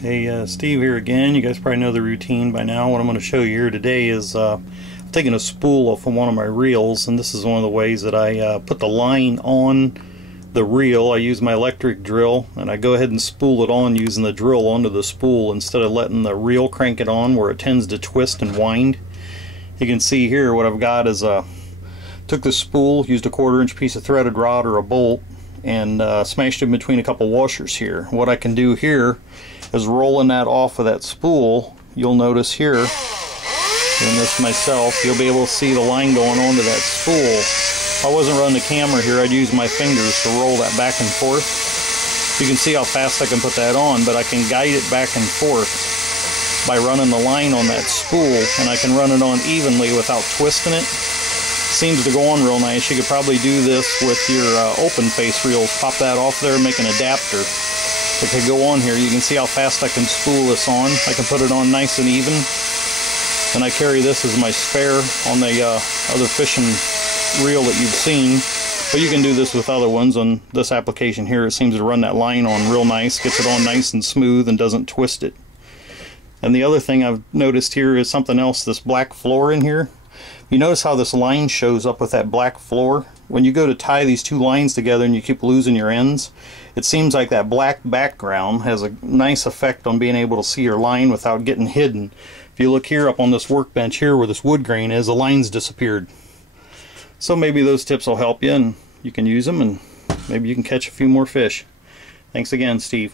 Hey, Steve here again. You guys probably know the routine by now. What I'm going to show you here today is I've taken a spool off of one of my reels, and this is one of the ways that I put the line on the reel. I use my electric drill, and I go ahead and spool it on using the drill onto the spool instead of letting the reel crank it on where it tends to twist and wind. You can see here what I've got is took the spool, used a 1/4 inch piece of threaded rod or a bolt, and smashed it in between a couple washers here. What I can do here is rolling that off of that spool. You'll notice here, doing this myself, you'll be able to see the line going onto that spool. If I wasn't running the camera here, I'd use my fingers to roll that back and forth. You can see how fast I can put that on, but I can guide it back and forth by running the line on that spool, and I can run it on evenly without twisting it. Seems to go on real nice. You could probably do this with your open face reels. Pop that off there and make an adapter. If I go on here, you can see how fast I can spool this on. I can put it on nice and even. And I carry this as my spare on the other fishing reel that you've seen. But you can do this with other ones. On this application here, it seems to run that line on real nice, gets it on nice and smooth and doesn't twist it. And the other thing I've noticed here is something else, this black floor in here. You notice how this line shows up with that black floor? When you go to tie these two lines together and you keep losing your ends, it seems like that black background has a nice effect on being able to see your line without getting hidden. If you look here up on this workbench here where this wood grain is, the line's disappeared. So maybe those tips will help you and you can use them, and maybe you can catch a few more fish. Thanks again, Steve.